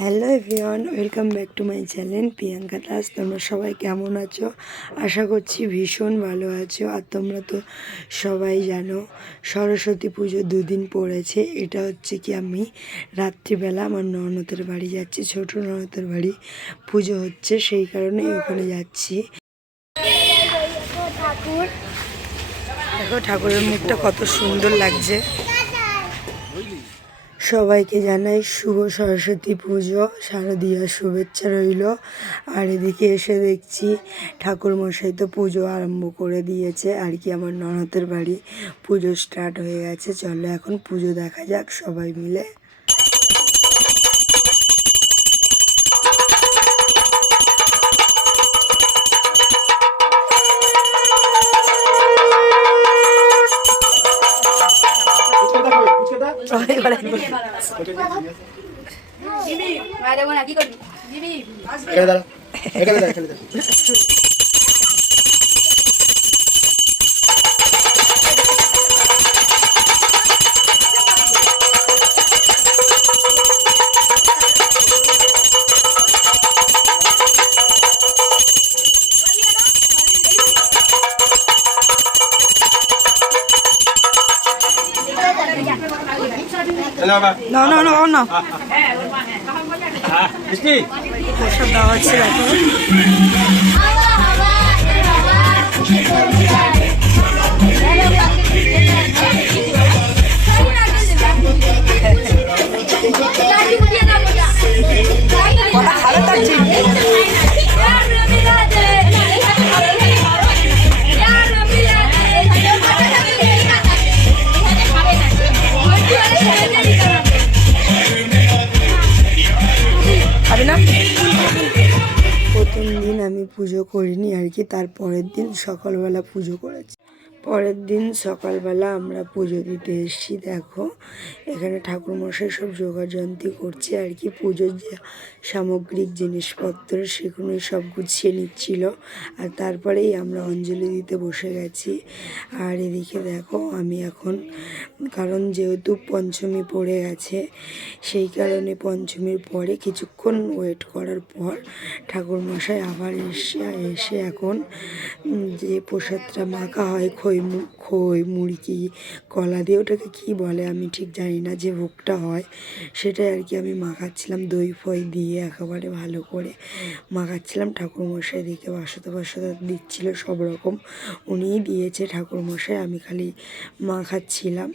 Hello everyone, welcome back to my channel Priyanka Das. তোমরা সবাই কেমন আছো? আশা করছি ভীষণ ভালো আছো। আর তোমরা তো সবাই জানো সরস্বতী পুজো দুদিন পড়েছে। এটা হচ্ছে কি আমি রাত্রিবেলা আমার ননদের বাড়ি যাচ্ছি, ছোট ননদের বাড়ি পুজো হচ্ছে, সেই কারণে ওখানে যাচ্ছি। দেখো ঠাকুরের মুখটা কত সুন্দর লাগছে। সবাইকে জানাই শুভ সরস্বতী পুজো, শারদীয়ার শুভেচ্ছা রইল। আর এদিকে এসে দেখছি ঠাকুর মশাই তো পুজো আরম্ভ করে দিয়েছে আর কি, আমার ননদের বাড়ি পুজো স্টার্ট হয়ে গেছে। চলো এখন পুজো দেখা যাক সবাই মিলে। No. ওসব দেওয়া হচ্ছে দেখো। প্রথম দিন আমি পুজো করিনি আর কি, তার পরের দিন সকালবেলা পুজো করেছি। পরের দিন সকালবেলা আমরা পুজো দিতে এসেছি। দেখো এখানে ঠাকুরমশাই সব যোগাযন্ত্রী করছে আর কি, পুজোর যে সামগ্রিক জিনিসপত্র সেগুলো সব গুছিয়ে নিচ্ছিল। আর তারপরেই আমরা অঞ্জলি দিতে বসে গেছি। আর এদিকে দেখো আমি এখন, কারণ যেহেতু পঞ্চমী পড়ে গেছে সেই পঞ্চমীর পরে কিছুক্ষণ ওয়েট করার পর ঠাকুরমশাই আবার এসে এখন যে প্রসাদটা মাখা হয় খই মুড়কি কলা দিয়ে, ওটাকে কি বলে আমি ঠিক জানি না, যে ভোগটা হয় সেটাই আর কি আমি মাখাচ্ছিলাম, দই ফই দিয়ে একেবারে ভালো করে মাখাচ্ছিলাম। ঠাকুরমশাই দিকে বাসতে দিচ্ছিল সব রকম, উনিই দিয়েছে ঠাকুরমশাই, আমি খালি মাখাচ্ছিলাম।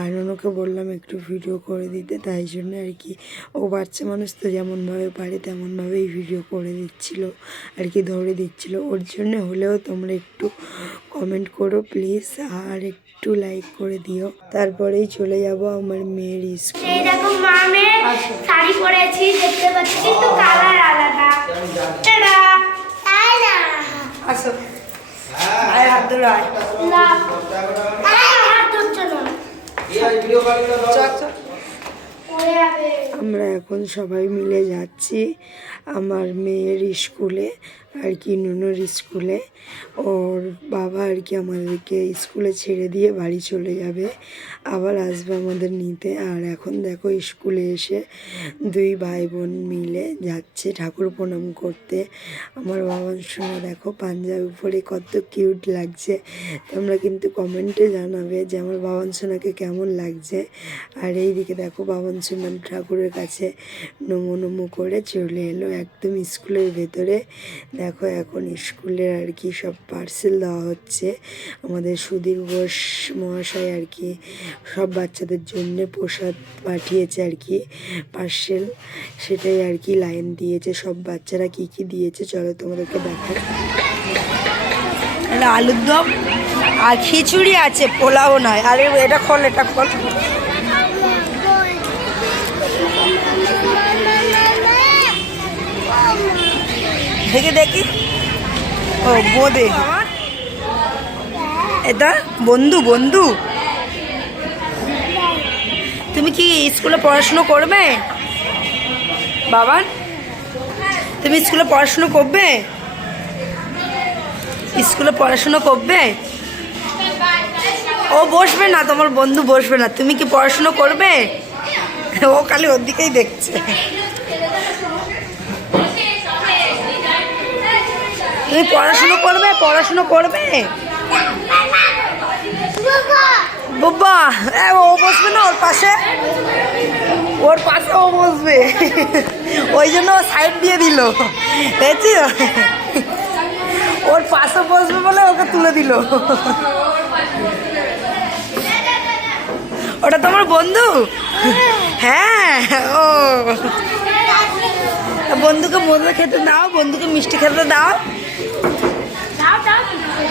আর ওনাকে বললাম একটু ভিডিও করে দিতে, তাই জন্য আর কি ও বাচ্চা মানুষ তো যেমনভাবে পারে তেমনভাবেই ভিডিও করে দিচ্ছিল আর কি, ধরে দিচ্ছিল। ওর জন্য হলেও তোমরা একটু কমেন্ট করো প্লিজ, আর একটু লাইক করে দিও। তারপরেই চলে যাব আমার মেয়ের স্কুল। এই দেখো মা মেয়ে শাড়ি পরেছি, দেখতে পাচ্ছি কিন্তু কালার আলাদা। টাটা তাই না, আসো আয় হাত ধরে আয় না হাত ধরছো না, আমরা এখন সবাই মিলে যাচ্ছি আমার মেয়ের স্কুলে আর কি, নুনুর স্কুলে। ওর বাবা আর কি আমাদেরকে স্কুলে ছেড়ে দিয়ে বাড়ি চলে যাবে, আবার আসবে আমাদের নিতে। আর এখন দেখো স্কুলে এসে দুই ভাই বোন মিলে যাচ্ছে ঠাকুর প্রণাম করতে। আমার বাবান সোনা দেখো পাঞ্জাবি পরে কত কিউট লাগছে। তোমরা কিন্তু কমেন্টে জানাবে যে আমার বাবান সোনাকে কেমন লাগছে। আর এইদিকে দেখো বাবান সোনা ঠাকুরের কাছে নমো করে চলে এলো একদম স্কুলের ভেতরে। দেখো এখন স্কুলের আর কি সব পার্সেল দেওয়া হচ্ছে, আমাদের সুধীর বোস মহাশয় আর কি সব বাচ্চাদের জন্য প্রসাদ পাঠিয়েছে আর কি পার্সেল, সেটাই আর কি লাইন দিয়েছে। সব বাচ্চারা কি কি দিয়েছে চলো তোমাদেরকে দেখাই। আলুর দম আর খিচুড়ি আছে, পোলাও নয়। আরে এটা খোল দেখি। ও বোঁদে, এটা বন্ধু তুমি কি স্কুলে পড়াশুনো করবে বাবা? তুমি স্কুলে পড়াশুনো করবে? স্কুলে পড়াশুনো করবে? ও বসবে না, তোমার বন্ধু বসবে না, তুমি কি পড়াশুনো করবে? ও খালি ওর দিকেই দেখছে। তুমি পড়াশুনো করবে, পড়াশুনো করবে? বাবা ও বসবে না ওর পাশে, ওর পাশে ও বসবে, ওই জন্য ও সাইড দিয়ে দিল, দেখছি ওর পাশে বসবে বলে ওকে তুলে দিল। ওটা তোমার বন্ধু? হ্যাঁ। ও বন্ধুকে মজা খেতে দাও, বন্ধুকে মিষ্টি খেতে দাও।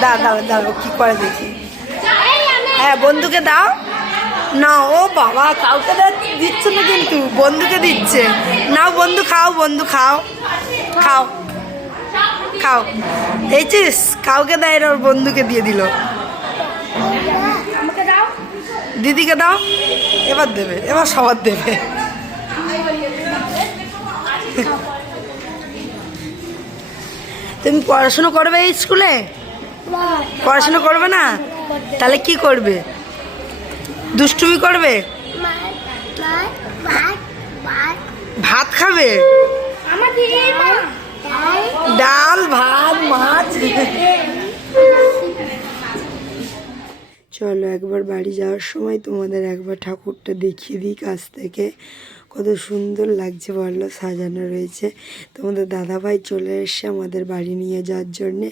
দাও দাও দাও, কি করে দেখি। হ্যাঁ বন্ধুকে দাও না। ও বাবা, কাউকে দিচ্ছে না কিন্তু, বন্ধুকে দিচ্ছে। নাও বন্ধু খাও, বন্ধু খাও, খাও খাও। দেখছিস, কাউকে দেয় না, ওর বন্ধুকে দিয়ে দিল। দিদিকে দাও, এবার দেবে, এবার সবার দেবে। তুমি পড়াশুনো করবে এই স্কুলে? পড়াশুনো করবে না? তাহলে কি করবে? দুষ্টুমি করবে? ভাত খাবে? ডাল ভাত মাছ। চলো একবার বাড়ি যাওয়ার সময় তোমাদের একবার ঠাকুরটা দেখিয়ে দিই কাছ থেকে। কত সুন্দর লাগছে বললো, সাজানো রয়েছে। তোমাদের দাদাভাই চলে এসছে আমাদের বাড়ি নিয়ে যাওয়ার জন্যে।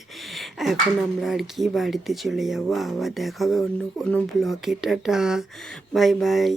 এখন আমরা আর কি বাড়িতে চলে যাব। আবার দেখা হবে অন্য কোনো ব্লগে। Tata, bye bye.